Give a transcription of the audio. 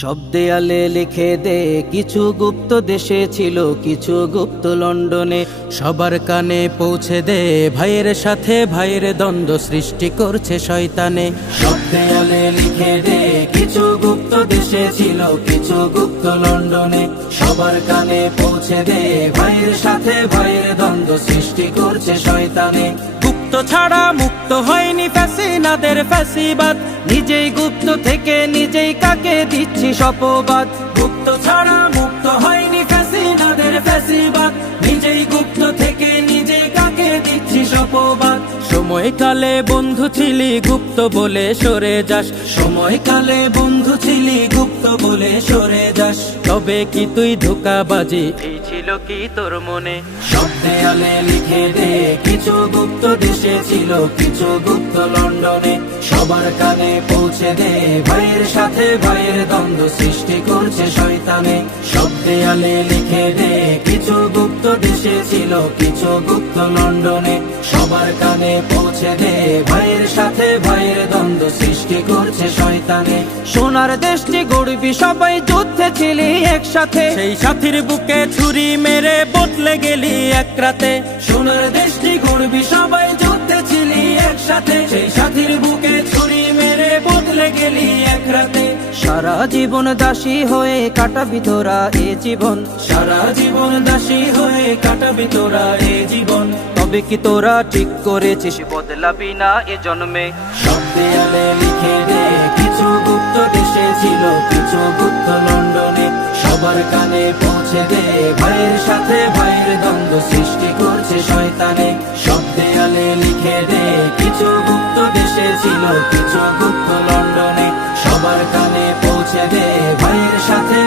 সব দেয়ালে লিখে দে কিছু গুপ্ত দেশে ছিল কিছু গুপ্ত লন্ডনে। সবার কানে পৌঁছে দে ভাইয়ের সাথে ভাইয়ের দ্বন্দ্ব সৃষ্টি করছে শয়তানে। সব দেয়ালে লিখে দে কিছু গুপ্ত দেশে ছিল কিছু গুপ্ত লন্ডনে। সবার কানে পৌঁছে দে ভাইয়ের সাথে ভাইয়ের দ্বন্দ্ব সৃষ্টি করছে শয়তানে। গুপ্ত ছাড়া মুক্ত হয়নি ফ্যাসিনাদের ফ্যাসিবাদ, নিজেই গুপ্ত থেকে নিজেই কাকে দিচ্ছি শপবাদ। গুপ্ত ছাড়া মুক্ত হয়নি ফ্যাসিনাদের ফ্যাসিবাদ, নিজেই গুপ্ত থেকে নিজেই কাকে দিচ্ছি শপবাদ। সময়কালে বন্ধু ছিলি গুপ্ত বলে সরে যাস, সময়কালে বন্ধু ছিলি গুপ্ত বলে সরে যাস। তবে কি তুই ধোঁকাবাজি, এই ছিল কি তোর মনে? সব দেয়ালে লিখে দে কিছু গুপ্ত দেশে ছিল কিছু গুপ্ত লন্ডনে। সবার কানে পৌঁছে দে ভাইয়ের সাথে ভাইয়ের দ্বন্দ্ব সৃষ্টি করছে শয়তানে। সব দেয়ালে লিখে দে কিছু গুপ্ত দেশে ছিল কিছু গুপ্ত লন্ডনে। সবার কানে পৌঁছে দে ভাইয়ের সাথে ভাইয়ের দ্বন্দ্ব সৃষ্টি করছে শয়তানে। সোনার দেশটি গড়বি সবাই যুদ্ধে ছিলি একসাথে, সেই সাথীর বুকে ছুরি মেরে বদলে গেলি এক রাতে। সোনার দেশটি গড়বি সবাই যুদ্ধে ছিলি একসাথে, সেই সাথীর বুকে ছুরি মেরে বদলে গেলি এক রাতে। সারা জীবন দাসী হয়ে কাটাবি তোরা এ জীবন, সারা জীবন দাসী হয়ে কাটাবি তোরা এ জীবন। তবে কি তোরা ঠিক করেছিস বদলাবি না এ জন্মে? সব দেয়ালে লিখে দে কিছু গুপ্ত দেশে ছিল কিছু গুপ্ত লন্ডনে। সবার কানে পৌঁছে দে ভাইয়ের সাথে ভাইয়ের দ্বন্দ্ব সৃষ্টি করছে শয়তানে। সব দেয়ালে লিখে দে কিছু গুপ্ত দেশে ছিল কিছু গুপ্ত লন্ডনে। সবার কানে পৌঁছে দে ভাইয়ের সাথে